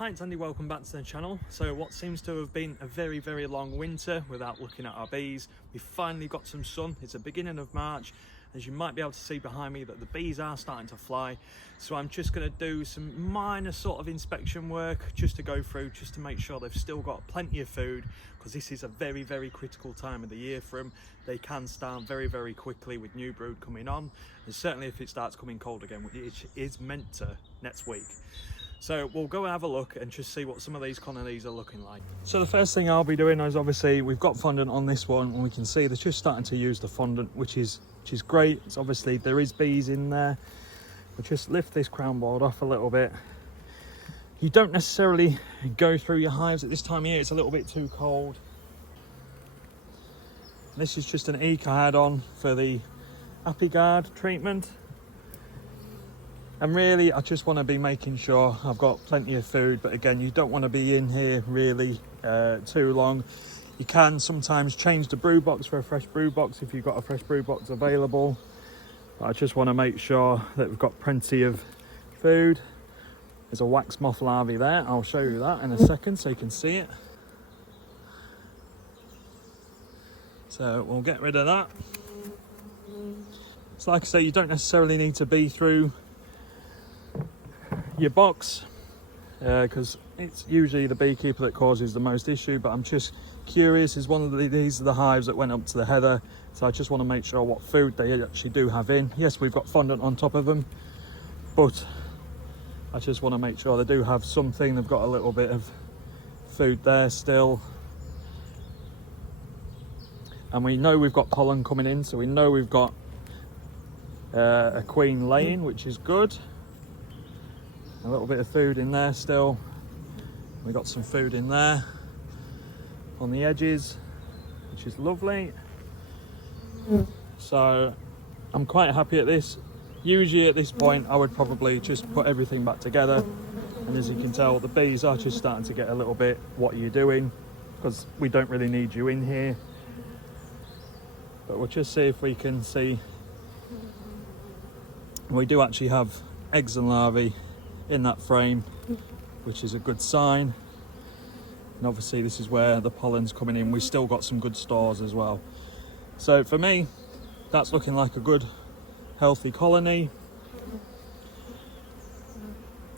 Hi, it's Andy, welcome back to the channel. So what seems to have been a very long winter without looking at our bees, we finally got some sun. It's the beginning of March. As you might be able to see behind me, that the bees are starting to fly. So I'm just going to do some minor sort of inspection work just to go through, just to make sure they've still got plenty of food, because this is a very critical time of the year for them. They can start very quickly with new brood coming on, and certainly if it starts coming cold again, which is meant to next week. So we'll go and have a look and just see what some of these colonies are looking like. So the first thing I'll be doing is, obviously we've got fondant on this one, and we can see they're just starting to use the fondant, which is great. It's obviously there is bees in there. We'll just lift this crown board off a little bit. You don't necessarily go through your hives at this time of year, it's a little bit too cold. This is just an eco I had on for the Apiguard treatment. And really, I just want to be making sure I've got plenty of food. But again, you don't want to be in here really too long. You can sometimes change the brew box for a fresh brew box if you've got a fresh brew box available. But I just want to make sure that we've got plenty of food. There's a wax moth larvae there. I'll show you that in a second so you can see it. So we'll get rid of that. So like I say, you don't necessarily need to be through your box because it's usually the beekeeper that causes the most issue. But I'm just curious, is one of these are the hives that went up to the heather, so I just want to make sure what food they actually do have in. Yes, we've got fondant on top of them, but I just want to make sure they do have something. They've got a little bit of food there still, and we know we've got pollen coming in, so we know we've got a queen laying, which is good. A little bit of food in there still. We got some food in there on the edges, which is lovely. So I'm quite happy at this. Usually at this point I would probably just put everything back together, and as you can tell, the bees are just starting to get a little bit, what are you doing, because we don't really need you in here. But we'll just see if we can see. We do actually have eggs and larvae in that frame, which is a good sign. And obviously this is where the pollen's coming in. We've still got some good stores as well. So for me, that's looking like a good healthy colony.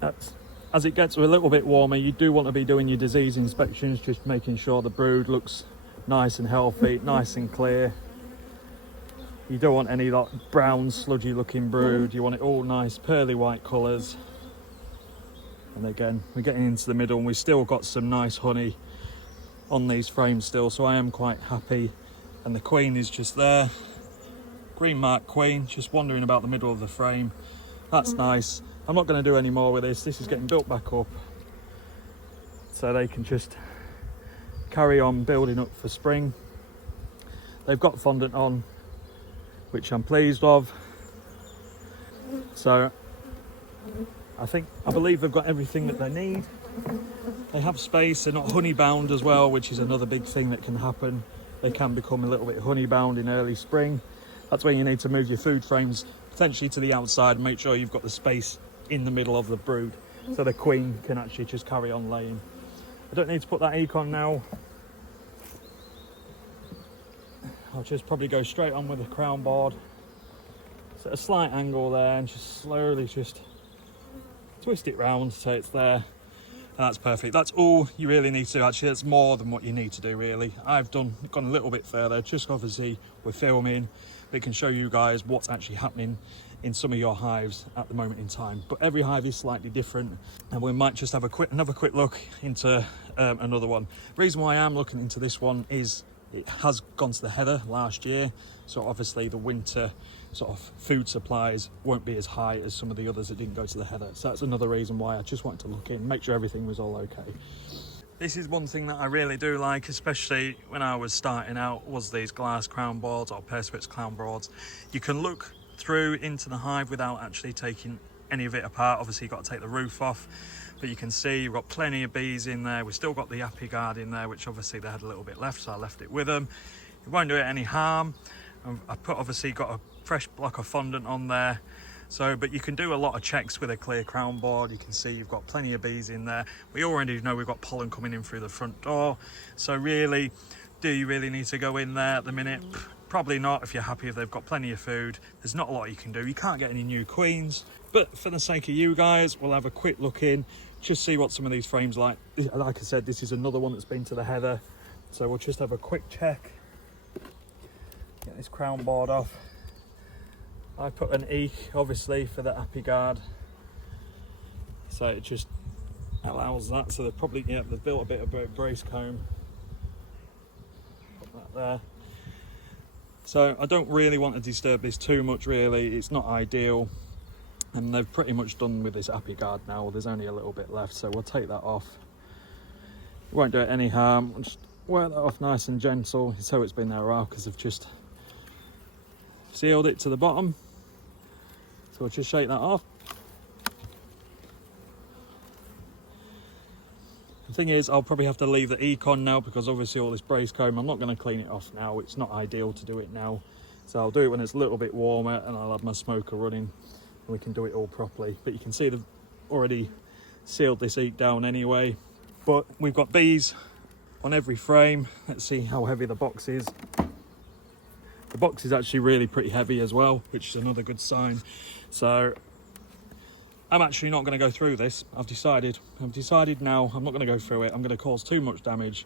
As it gets a little bit warmer, you do want to be doing your disease inspections, just making sure the brood looks nice and healthy, nice and clear. You don't want any like brown sludgy looking brood. You want it all nice pearly white colours. And again, we're getting into the middle, and we've still got some nice honey on these frames still, so I am quite happy. And the queen is just there, green mark queen, just wandering about the middle of the frame. That's nice. I'm not going to do any more with this. This is getting built back up, so they can just carry on building up for spring. They've got fondant on, which I'm pleased of. So I believe they've got everything that they need. They have space, they're not honey bound as well, which is another big thing that can happen. They can become a little bit honey bound in early spring. That's where you need to move your food frames potentially to the outside and make sure you've got the space in the middle of the brood, so the queen can actually just carry on laying. I don't need to put that econ now. I'll just probably go straight on with the crown board. So a slight angle there, and just slowly just twist it round so it's there, and that's perfect. That's all you really need to do. Actually, that's more than what you need to do really. I've gone a little bit further, just obviously we're filming, but it can show you guys what's actually happening in some of your hives at the moment in time. But every hive is slightly different, and we might just have another quick look into another one. The reason why I am looking into this one is it has gone to the heather last year, so obviously the winter sort of food supplies won't be as high as some of the others that didn't go to the heather. So that's another reason why I just wanted to look in, make sure everything was all okay. This is one thing that I really do like, especially when I was starting out, was these glass crown boards or perspex crown boards. You can look through into the hive without actually taking any of it apart. Obviously you've got to take the roof off, but you can see you've got plenty of bees in there. We've still got the Apiguard in there, which obviously they had a little bit left, so I left it with them. It won't do it any harm. I obviously got a fresh block of fondant on there, So, but you can do a lot of checks with a clear crown board. You can see you've got plenty of bees in there. We already know we've got pollen coming in through the front door. So really, do you really need to go in there at the minute? Probably not if you're happy if they've got plenty of food. There's not a lot you can do. You can't get any new queens. But for the sake of you guys, we'll have a quick look in, just see what some of these frames are like. Like I said, this is another one that's been to the heather. So we'll just have a quick check. Get this crown board off. I put an E, obviously, for the apiguard. So it just allows that. So they've probably, yeah, they've built a bit of brace comb. Put that there. So I don't really want to disturb this too much, really. It's not ideal. And they've pretty much done with this apiguard now. There's only a little bit left, so we'll take that off. It won't do it any harm. We'll just work that off nice and gentle. So it's been there a while because I've just sealed it to the bottom. So we'll just shake that off. The thing is, I'll probably have to leave the econ now because obviously all this brace comb, I'm not going to clean it off now. It's not ideal to do it now. So I'll do it when it's a little bit warmer and I'll have my smoker running and we can do it all properly. But you can see they've already sealed this eat down anyway. But we've got bees on every frame. Let's see how heavy the box is. The box is actually really pretty heavy as well, which is another good sign. So I'm actually not going to go through this. I've decided now I'm not going to go through it. I'm going to cause too much damage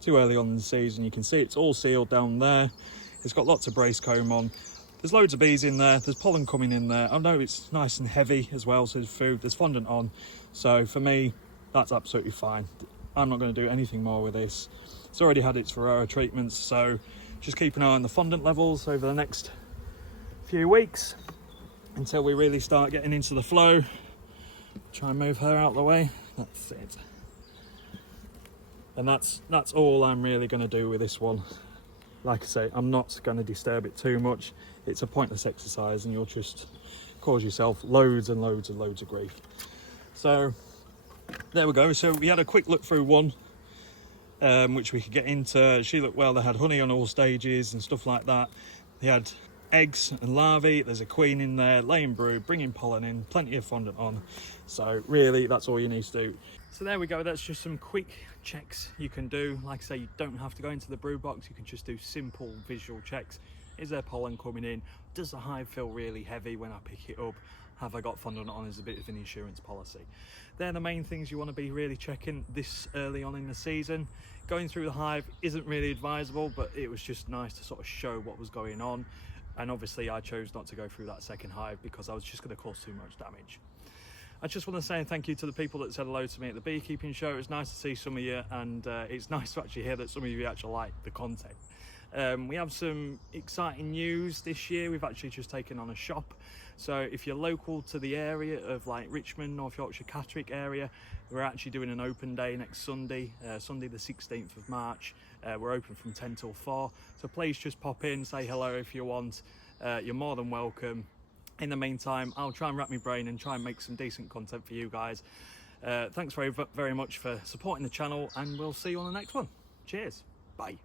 too early on in the season. You can see it's all sealed down there. It's got lots of brace comb on. There's loads of bees in there. There's pollen coming in there. I know it's nice and heavy as well, so there's food, there's fondant on. So for me, that's absolutely fine. I'm not going to do anything more with this. It's already had its Varroa treatments, so just keep an eye on the fondant levels over the next few weeks until we really start getting into the flow. Try and move her out of the way. That's it. And that's all I'm really going to do with this one. Like I say, I'm not going to disturb it too much. It's a pointless exercise and you'll just cause yourself loads and loads and loads of grief. So there we go. So we had a quick look through one, which we could get into. She looked well. They had honey on all stages and stuff like that. They had eggs and larvae. There's a queen in there, laying brood, bringing pollen in, plenty of fondant on. So really, that's all you need to do. So there we go. That's just some quick checks you can do. Like I say, you don't have to go into the brood box. You can just do simple visual checks. Is there pollen coming in? Does the hive feel really heavy when I pick it up? Have I got fondant on as a bit of an insurance policy? They're the main things you want to be really checking this early on in the season. Going through the hive isn't really advisable, but it was just nice to sort of show what was going on. And obviously I chose not to go through that second hive because I was just going to cause too much damage. I just want to say thank you to the people that said hello to me at the beekeeping show. It was nice to see some of you, and it's nice to actually hear that some of you actually like the content. We have some exciting news this year. We've actually just taken on a shop. So if you're local to the area of like Richmond, North Yorkshire, Catterick area, we're actually doing an open day next Sunday, Sunday the 16th of March. We're open from 10 till 4. So please just pop in, say hello if you want. You're more than welcome. In the meantime, I'll try and wrap my brain and try and make some decent content for you guys. Thanks very much for supporting the channel, and we'll see you on the next one. Cheers. Bye.